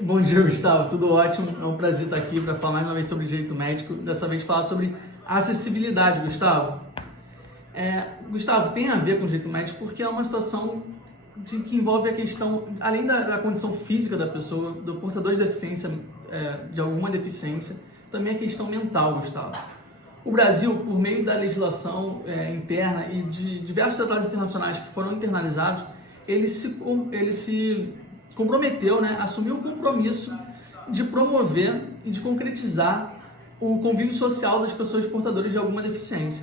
Bom dia, Gustavo. Tudo ótimo. É um prazer estar aqui para falar mais uma vez sobre direito médico. Dessa vez falar sobre acessibilidade, Gustavo. Gustavo, tem a ver com direito médico porque é uma situação que envolve a questão, além da condição física da pessoa, do portador de deficiência, de alguma deficiência, também a questão mental, Gustavo. O Brasil, por meio da legislação interna e de diversos tratados internacionais que foram internalizados, ele se comprometeu, assumiu o compromisso de promover e de concretizar o convívio social das pessoas portadoras de alguma deficiência.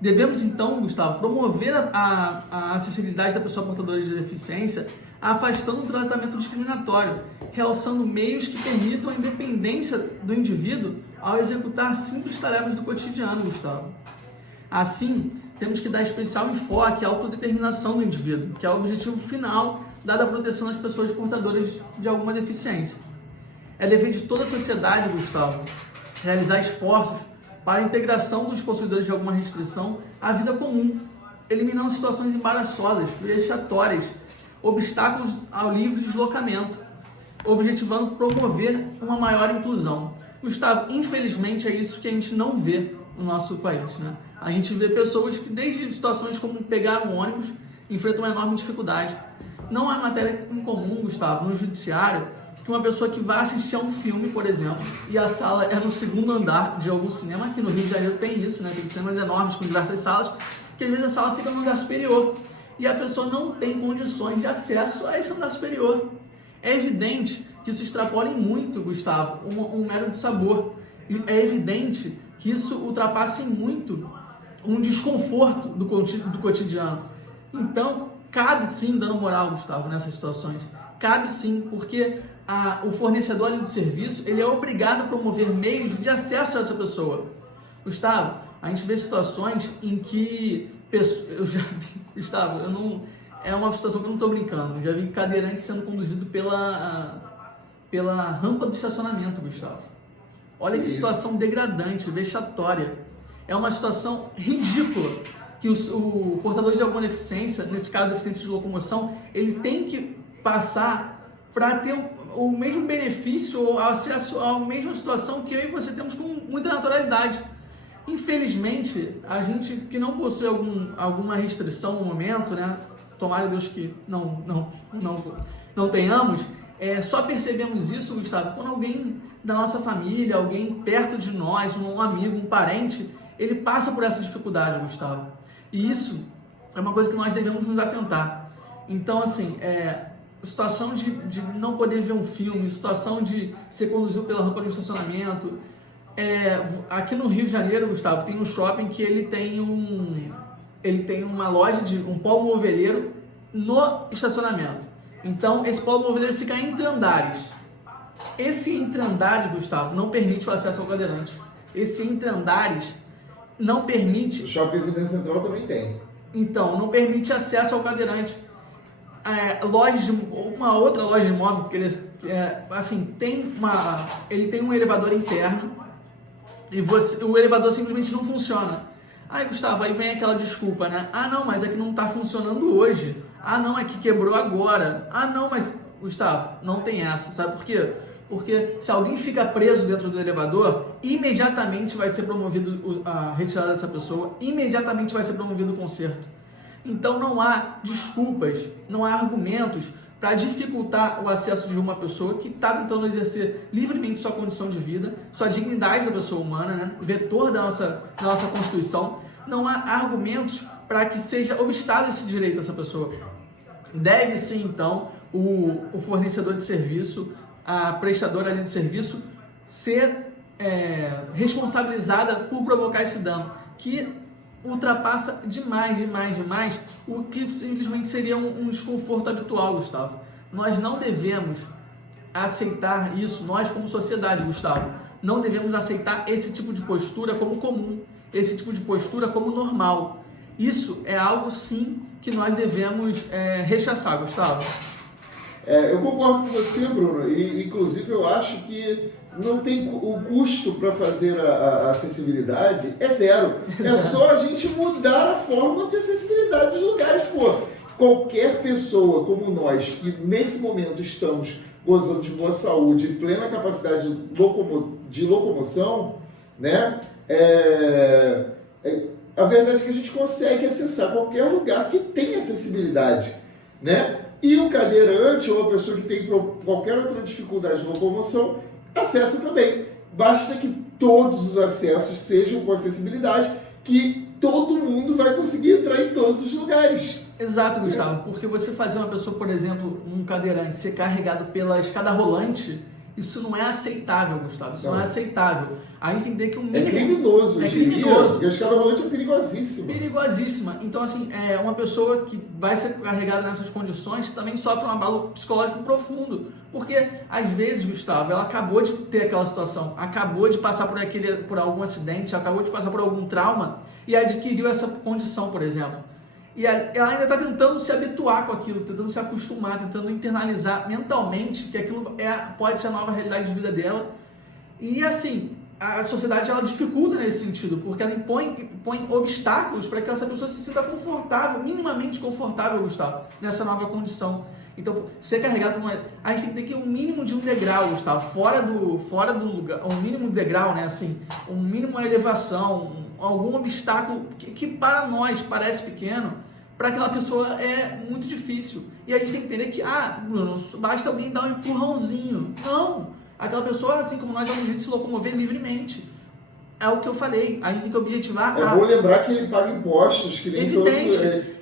Devemos, então, Gustavo, promover a acessibilidade da pessoa portadora de deficiência, afastando o tratamento discriminatório, realçando meios que permitam a independência do indivíduo ao executar simples tarefas do cotidiano, Gustavo. Assim, temos que dar especial enfoque à autodeterminação do indivíduo, que é o objetivo final dada a proteção das pessoas portadoras de alguma deficiência. É dever de toda a sociedade, Gustavo, realizar esforços para a integração dos possuidores de alguma restrição à vida comum, eliminando situações embaraçosas, vexatórias, obstáculos ao livre deslocamento, objetivando promover uma maior inclusão. Gustavo, infelizmente é isso que a gente não vê no nosso país, A gente vê pessoas que desde situações como pegar um ônibus enfrentam uma enorme dificuldade. Não é matéria incomum, Gustavo, no judiciário, que uma pessoa que vai assistir a um filme, por exemplo, e a sala é no segundo andar de algum cinema, aqui no Rio de Janeiro tem isso, tem cinemas enormes com diversas salas, que às vezes a sala fica no andar superior e a pessoa não tem condições de acesso a esse andar superior. É evidente que isso extrapola em muito, Gustavo, um mero de sabor. E é evidente que isso ultrapassa em muito um desconforto do cotidiano. Então, cabe sim dano moral, Gustavo, nessas situações. Cabe sim, porque o fornecedor de serviço ele é obrigado a promover meios de acesso a essa pessoa. Gustavo, a gente vê situações em que Gustavo, é uma situação que eu não estou brincando. Eu já vi cadeirante sendo conduzido pela rampa do estacionamento, Gustavo. Olha que situação degradante, vexatória. É uma situação ridícula que o portador de alguma deficiência, nesse caso deficiência de locomoção, ele tem que passar para ter o mesmo benefício ou acesso à mesma situação que eu e você temos com muita naturalidade. Infelizmente, a gente que não possui alguma restrição no momento, tomara Deus que não tenhamos, só percebemos isso, Gustavo, quando alguém da nossa família, alguém perto de nós, um amigo, um parente, ele passa por essa dificuldade, Gustavo. E isso é uma coisa que nós devemos nos atentar. Então, assim, situação de não poder ver um filme, situação de ser conduzido pela rampa do estacionamento. Aqui no Rio de Janeiro, Gustavo, tem um shopping que ele tem uma loja um polo moveleiro no estacionamento. Então, esse polo moveleiro fica entre andares. Esse entre andares, Gustavo, não permite o acesso ao cadeirante. Esse entre andares não permite... O Shopping Vida Central também tem. Então, não permite acesso ao cadeirante. Uma outra loja de imóvel, que ele tem um elevador interno e o elevador simplesmente não funciona. Aí, Gustavo, aí vem aquela desculpa, Ah, não, mas é que não está funcionando hoje. Ah, não, é que quebrou agora. Ah, não, mas, Gustavo, não tem essa. Sabe por quê? Porque se alguém fica preso dentro do elevador, imediatamente vai ser promovido a retirada dessa pessoa, imediatamente vai ser promovido o conserto. Então não há desculpas, não há argumentos para dificultar o acesso de uma pessoa que está tentando exercer livremente sua condição de vida, sua dignidade da pessoa humana, vetor da nossa Constituição. Não há argumentos para que seja obstado esse direito dessa pessoa. Deve sim, então, o fornecedor de serviço, a prestadora de serviço, ser responsabilizada por provocar esse dano, que ultrapassa demais o que simplesmente seria um desconforto habitual, Gustavo. Nós não devemos aceitar isso, nós como sociedade, Gustavo, não devemos aceitar esse tipo de postura como comum, esse tipo de postura como normal. Isso é algo, sim, que nós devemos rechaçar, Gustavo. Eu concordo com você, Bruno, e inclusive eu acho que não tem o custo para fazer a acessibilidade, é zero. É só a gente mudar a forma de acessibilidade dos lugares. Qualquer pessoa como nós, que nesse momento estamos gozando de boa saúde e plena capacidade de locomoção, né? A verdade é que a gente consegue acessar qualquer lugar que tenha acessibilidade, né? E o cadeirante ou a pessoa que tem qualquer outra dificuldade de locomoção acessa também. Basta que todos os acessos sejam com acessibilidade, que todo mundo vai conseguir entrar em todos os lugares. Exato, Gustavo, porque você fazer uma pessoa, por exemplo, um cadeirante ser carregado pela escada rolante, isso não é aceitável, Gustavo, isso não é aceitável. A gente tem que ter que um mínimo... É criminoso, eu diria. E a escada rolante é perigosíssima. Perigosíssima. Então, assim, uma pessoa que vai ser carregada nessas condições também sofre um abalo psicológico profundo. Porque, às vezes, Gustavo, ela acabou de ter aquela situação, acabou de passar por algum acidente, acabou de passar por algum trauma e adquiriu essa condição, por exemplo. E ela ainda está tentando se habituar com aquilo, tentando se acostumar, tentando internalizar mentalmente que aquilo pode ser a nova realidade de vida dela. E assim, a sociedade ela dificulta nesse sentido, porque ela impõe obstáculos para que essa pessoa se sinta confortável, minimamente confortável, Gustavo, nessa nova condição. Então, ser carregado por a gente tem que ter um mínimo de um degrau, Gustavo, fora do lugar, um mínimo degrau, né, assim, um mínimo elevação, algum obstáculo que para nós parece pequeno, para aquela pessoa é muito difícil. E a gente tem que entender que, Bruno, basta alguém dar um empurrãozinho. Não! Aquela pessoa, assim como nós, é um jeito de se locomover livremente. É o que eu falei, a gente tem que objetivar... É bom lembrar que ele paga impostos, que nem evidente.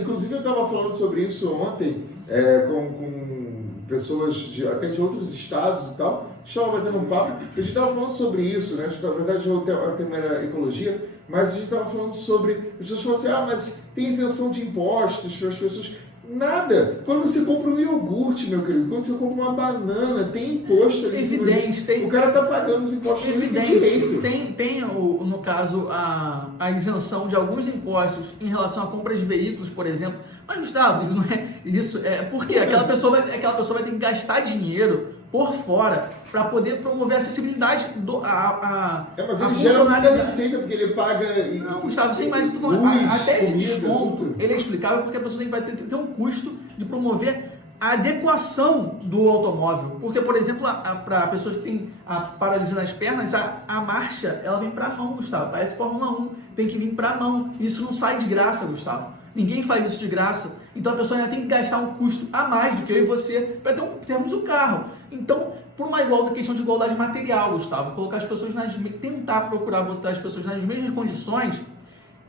Inclusive eu estava falando sobre isso ontem com pessoas até de outros estados e tal, estava batendo um papo, a gente estava falando sobre isso, né? Na verdade o tema era ecologia, mas a gente estava falando sobre, as pessoas falam assim, mas tem isenção de impostos para as pessoas. Nada. Quando você compra um iogurte, meu querido, quando você compra uma banana, tem imposto ali. Evidente. O cara está pagando os impostos direito. Tem no caso, a isenção de alguns impostos em relação à compra de veículos, por exemplo. Mas, Gustavo, isso não é... Isso é porque aquela pessoa vai ter que gastar dinheiro por fora para poder promover a acessibilidade mas ele gera muita receita, porque ele paga... Não, Gustavo, sim, mas até esse desconto, ele é explicável porque a pessoa vai ter um custo de promover a adequação do automóvel. Porque, por exemplo, para pessoas que têm a paralisia nas pernas, a marcha, ela vem para a mão, Gustavo. Parece Fórmula 1, tem que vir para a mão. Isso não sai de graça, Gustavo. Ninguém faz isso de graça. Então a pessoa ainda tem que gastar um custo a mais do que eu e você para termos o carro. Então, por uma questão de igualdade material, Gustavo, tentar procurar botar as pessoas nas mesmas condições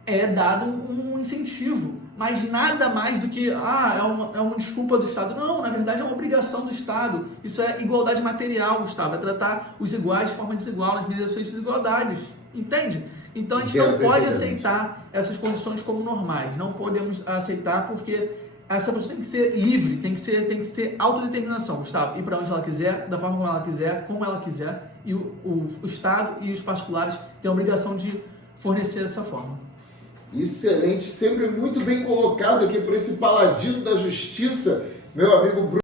é dado um incentivo. Mas nada mais do que, é uma desculpa do Estado. Não, na verdade é uma obrigação do Estado. Isso é igualdade material, Gustavo. É tratar os iguais de forma desigual, nas medidas de desigualdades. Entende? Então a gente não pode aceitar essas condições como normais. Não podemos aceitar porque essa pessoa tem que ser livre, tem que ser autodeterminação, Gustavo. Ir para onde ela quiser, da forma como ela quiser. E o Estado e os particulares têm a obrigação de fornecer dessa forma. Excelente, sempre muito bem colocado aqui por esse paladino da justiça, meu amigo Bruno.